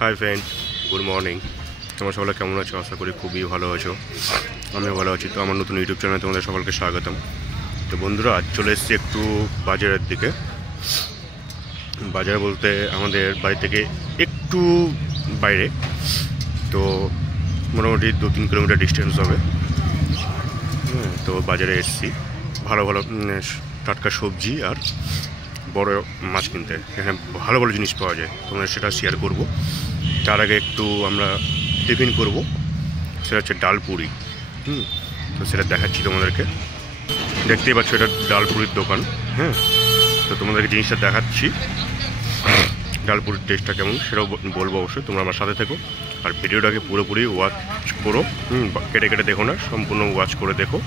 Hi friend, good morning. তোমরা সকলে কেমন আছো? আশা করি খুবই ভালো আছো। আমিও ভালো আছি। তো আমার নতুন ইউটিউব চ্যানেলে তোমাদের সকলকে স্বাগতম। তো বন্ধুরা, আজ চলে এসেছি একটু বাজারের দিকে। বাজার বলতে আমাদের বাড়ি থেকে একটু বাইরে, তো মোটামুটি 2-3 কিলোমিটার ডিস্টেন্স হবে। তো বাজারে এসেছি ভালো ভালো টাটকা সবজি আর বড় মাছ কিনতে। এখানে ভালো ভালো জিনিস পাওয়া যায়, তোমরা সেটা শেয়ার করব। তার আগে একটু আমরা টিফিন করব, সেটা হচ্ছে ডালপুরি। তো সেটা দেখাচ্ছি তোমাদেরকে। দেখতেই পাচ্ছ, এটা ডালপুরির দোকান। তো তোমাদেরকে জিনিসটা দেখাচ্ছি, ডালপুরির টেস্টটা কেমন সেটাও বলবো অবশ্যই। তোমরা আমার সাথে থেকো আর ভিডিওটাকে পুরোপুরি ওয়াচ করো, কেটে কেটে দেখো না, সম্পূর্ণ ওয়াচ করে দেখো,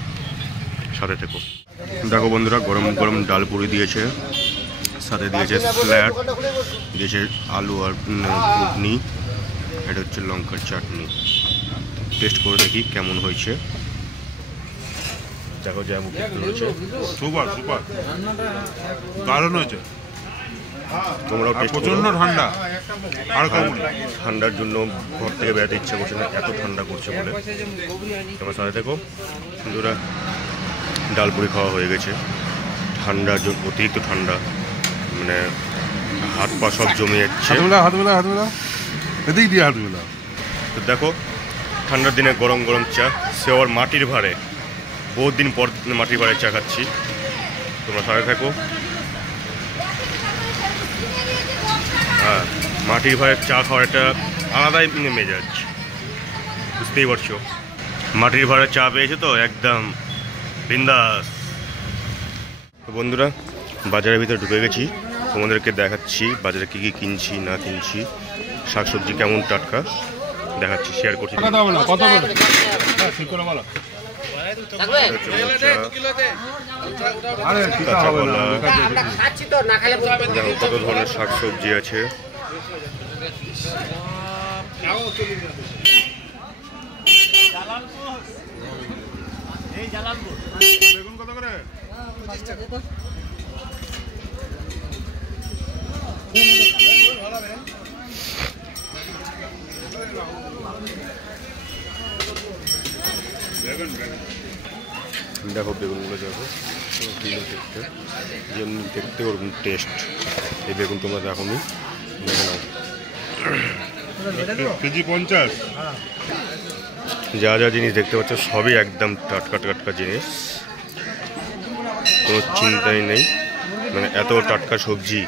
সাথে থেকো। দেখো বন্ধুরা, গরম গরম ডালপুরি দিয়েছে, সাথে দিয়েছে স্যালাড, দিয়েছে আলু আর ঘুগনি, এটা হচ্ছে লঙ্কার চাটনি। টেস্ট করে দেখি কেমন হয়েছে। দেখো যা মুখে হয়েছে, সুপার সুপার, দারুণ হয়েছে। তোমরাও টেস্ট করো। প্রচন্ড ঠান্ডা, আর ঠান্ডার জন্য ঘর থেকে বেড়াতে ইচ্ছা করছে না, এত ঠান্ডা করছে বলে। তোমার সাথে দেখো বন্ধুরা, ডালপুরি খাওয়া হয়ে গেছে। ঠান্ডার জন্য অতিরিক্ত ঠান্ডা, মানে হাত পা সব জমে যাচ্ছে। এদিক দিয়ে হাত মেলা। তো দেখো, ঠান্ডার দিনে গরম গরম চা, সে আবার মাটির ভাড়ে। বহুত দিন পর মাটির ভাড়ে চা খাচ্ছি। তোমরা সাথে থাকো। হ্যাঁ, মাটির ভাড়ে চা খাওয়ার একটা আলাদাই মেজাজ, বুঝতেই পারছো। মাটির ভাড়ে চা পেয়েছে তো একদম বিন্দাস। তো বন্ধুরা, বাজারের ভিতরে ঢুকে গেছি, তোমাদেরকে দেখাচ্ছি বাজারে কী কী কিনছি না কিনছি, শাকসবজি কেমন টাটকা দেখাচ্ছি, শেয়ার করছি। কত ধরনের শাকসবজি আছে। বেগুন কত করে? দেখো বেগুনগুলো, দেখো দেখতে যেমনি দেখতে ওরকম টেস্ট। এই বেগুন তোমরা দেখো নি, দেখে নাও। কেজি 50। যা যা জিনিস দেখতে পাচ্ছ সবই একদম টাটকা টাটকা জিনিস, কোনো চিন্তাই নেই। মানে এত টাটকা সবজি,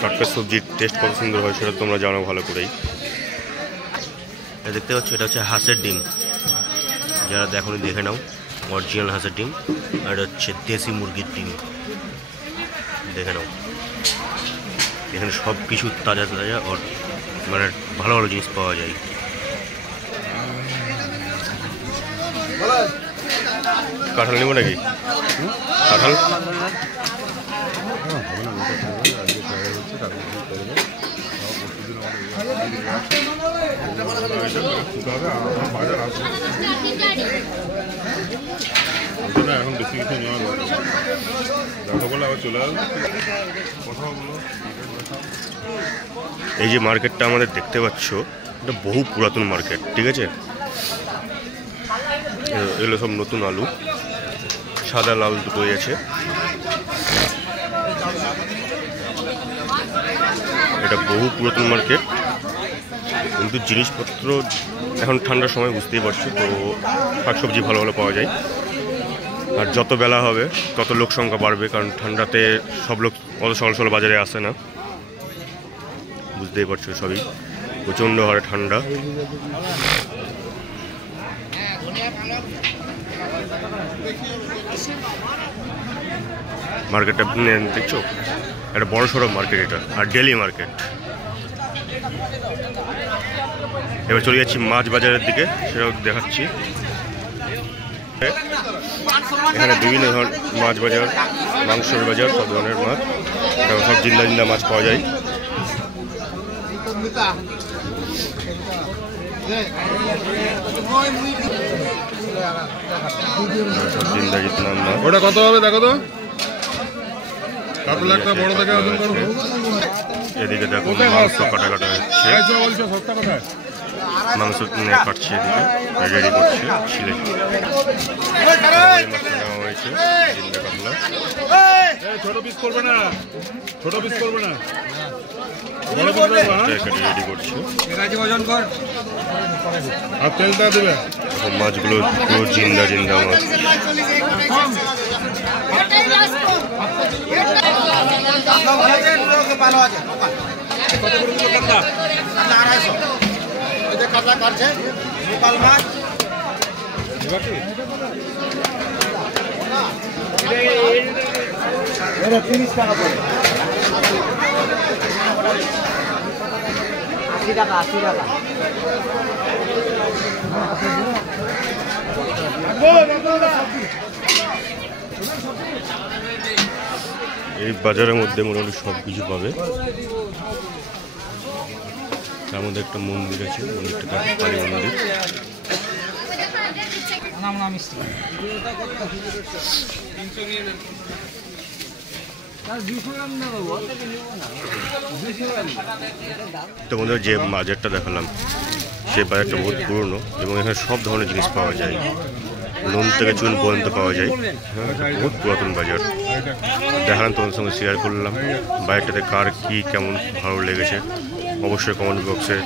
টাটকা সবজির টেস্ট কত সুন্দর হয় সেটা তোমরা জানো ভালো করেই। দেখতে পাচ্ছ, এটা হচ্ছে হাঁসের ডিম। যারা দেখো দেখে নাও, অরিজিনাল হাঁসের ডিম। আর এটা হচ্ছে দেশি মুরগির ডিম, দেখে নাও। এখানে সব কিছু তাজা তাজা, মানে ভালো ভালো জিনিস পাওয়া যায়। কাঁঠাল নেবো নাকি? কাঁঠাল এখন বেশি কিছু নেওয়া দেখা বলে আবার চলে আসবে, কথা বলো। এই যে মার্কেটটা আমাদের দেখতে পাচ্ছ, এটা বহু পুরাতন মার্কেট, ঠিক আছে। এগুলো সব নতুন আলু, সাদা লাল দুটোই আছে। এটা বহু পুরাতন মার্কেট, কিন্তু জিনিসপত্র এখন ঠান্ডার সময়, বুঝতেই পারছো। তো শাকসবজি ভালো ভালো পাওয়া যায়। আর যত বেলা হবে তত লোক সংখ্যা বাড়বে, কারণ ঠান্ডাতে সব লোক অত সকাল সকাল বাজারে আসে না, বুঝতেই পারছো। সবই প্রচণ্ড হারে ঠান্ডা। মার্কেটটা দেখছো, একটা বড় সড়ো মার্কেট এটা, আর ডেলি মার্কেট। এবার চলে যাচ্ছি মাছ বাজারের দিকে, সেটাও দেখাচ্ছি। এখানে বিভিন্ন ধরনের মাছ বাজার, মাংসের বাজার, সব ধরনের মাছ, সব জিন্দা জিন্দা মাছ পাওয়া যায়। ওটা কত হবে দেখো তো? এদিকে দেখো মাংস কাটা কাটা হচ্ছে, মাংস কাটছে, এদিকে রেডি করছে ছিলে নেওয়া হয়েছে জিন্দা কাতলা। ছোট পিস করবে না, ছোট পিস করবে না, রেডি করছে। আর তেলটা দেবে। মাছগুলো পুরো জিন্দা জিন্দা মাছ। এই বাজারের মধ্যে মোটামুটি সব কিছু পাবে। তার মধ্যে একটা মন্দির আছে, মন্দিরটা কালী মন্দির। তোমাদের যে বাজারটা দেখালাম সেই বাজারটা বহুত পুরনো এবং এখানে সব ধরনের জিনিস পাওয়া যায়, নুন থেকে চুন পর্যন্ত পাওয়া যায়। হ্যাঁ, বহুত পুরাতন বাজার দেখালাম, তোমাদের সঙ্গে শেয়ার করলাম। বাজারটাতে কার কী কেমন ভালো লেগেছে অবশ্যই কমেন্ট বক্সে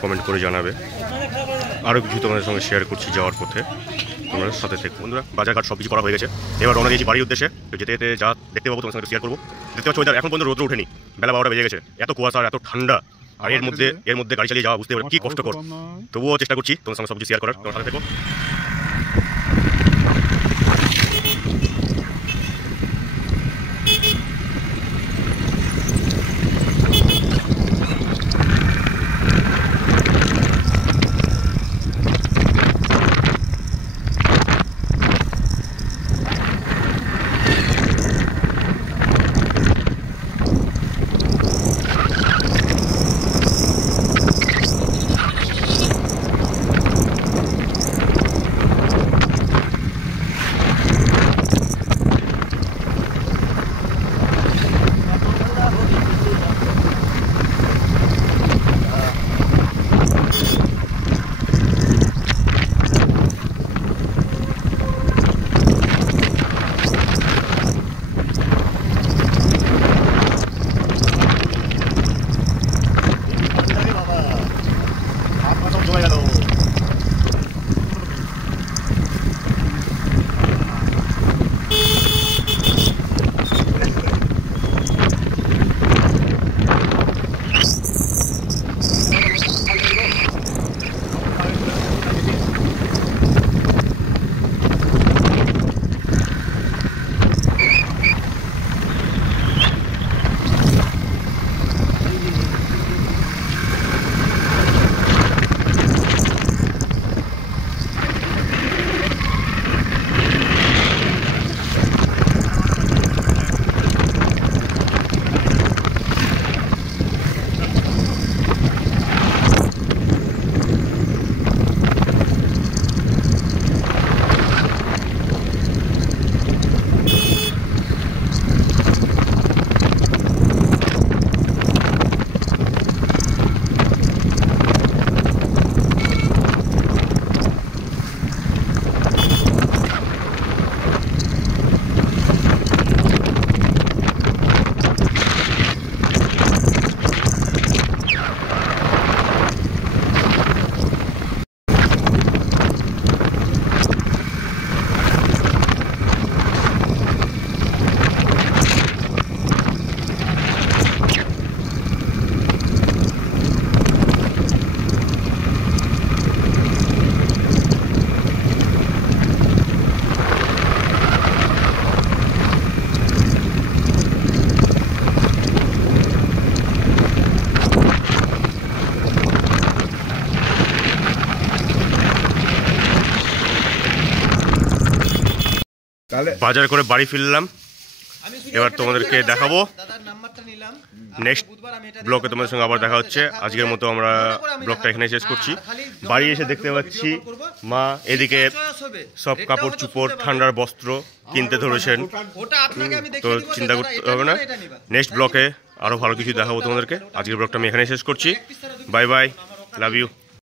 কমেন্ট করে জানাবে। আরও কিছু তোমাদের সঙ্গে শেয়ার করছি যাওয়ার পথে, তোমরা সাথে থেকে। বন্ধুরা বাজারঘাট সব কিছু করা হয়ে গেছে, এবার রওনা দিয়েছি বাড়ির উদ্দেশ্যে। তো যেতে যেতে যা দেখতে পাবো তোমার সঙ্গে শেয়ার করবো। দেখতে পাচ্ছ ওয়েদার এখন পর্যন্ত রোদ্র ওঠেনি, বেলা 12টা বেজে গেছে, এত কুয়াশা এত ঠান্ডা, আর এর মধ্যে গাড়ি চালিয়ে যাওয়া বুঝতে পারো কি কষ্টকর। তবুও চেষ্টা করছি তোমার সঙ্গে সব কিছু শেয়ার করার, তোমার সাথে থেকো। বাজার করে বাড়ি ফিরলাম, এবার তোমাদেরকে দেখাবো নেক্সট ব্লগে তোমাদের সঙ্গে আবার দেখা হচ্ছে। আজকের মতো আমরা ব্লগটা এখানে শেষ করছি। বাড়ি এসে দেখতে পাচ্ছি মা এদিকে সব কাপড় চুপড় ঠান্ডার বস্ত্র কিনতে ধরেছেন। তো চিন্তা করতে হবে না, নেক্সট ব্লগে আরও ভালো কিছু দেখাবো তোমাদেরকে। আজকের ব্লগটা আমি এখানে শেষ করছি। Bye bye, love you.